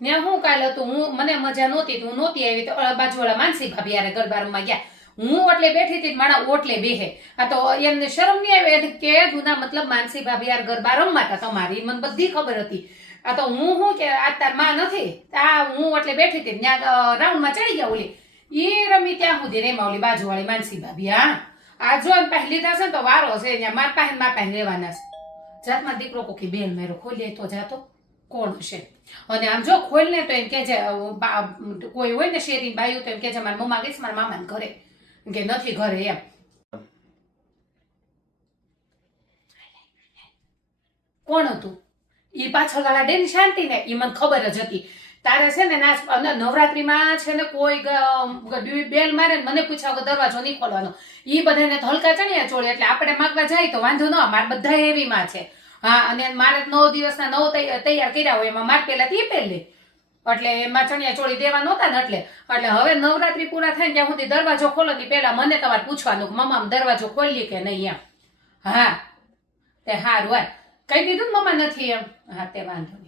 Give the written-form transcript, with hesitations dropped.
ત્યાં હું કાલ હતું, મને મજા નહોતી, હું નહોતી આવી તો બાજુવાળા માનસી ભાભી યારે ગરબા રમવા ગયા. હું એટલે બેઠી હતી, મારા ઓટલે બેહે. આ તો એમને શરમ નહીં આવે કે ગુના મતલબ માનસી ભાભી યાર ગરબા રમવાતા તમારી, મને બધી ખબર હતી. આ તો હું કે આ તાર માં નથી, આ હું એટલે બેઠી હતી ત્યાં રાઉન્ડમાં ચડી ગયા. ઓલી એ રમી ત્યાં સુધી રેમા ઓલી બાજુવાળી માનસી ભાભી. હા આ જો પહેલી થશે ને તો વારો છે, માર પાસે રહેવાના છે. જાતમાં દીકરો કોકી બેન મેરો ખોલીએ તો જાતો કોણ હશે. અને આમ જો ખોલ ને તો એમ કે કોઈ હોય ને શેરી બાયું તો એમ કે મારા મમ્મા ગઈશ મારા મામાને ઘરે, કે નથી ઘરે એમ. કોણ હતું ઈ પાછળ વાળા ડેની શાંતિ ને ઈ મને ખબર જ હતી. તારે છે ને નવરાત્રીમાં છે ને કોઈ બેલ મારે ને મને પૂછ્યા વગર દરવાજો નહીં ખોલવાનો. ઈ બધાને હલકા ચણિયા ચોળે એટલે આપણે માગવા જાય તો વાંધો ન, મારે બધા એવીમાં છે. હા અને મારે 9 દિવસના 9 તૈયાર કર્યા હોય એમાં મારે પેલા ઈ પહેલે એટલે એમાં ચણિયા ચોળી દેવા નહોતા ને. એટલે હવે નવરાત્રી પૂરા થાય ત્યાં સુધી દરવાજો ખોલો ની પેલા મને તમારે પૂછવાનું કે મમ્મા દરવાજો ખોલી કે નહીં એમ. હા તે હારું હોય કહી દીધું ને મમ્મા નથી એમ. હા તે વાંધો નહીં.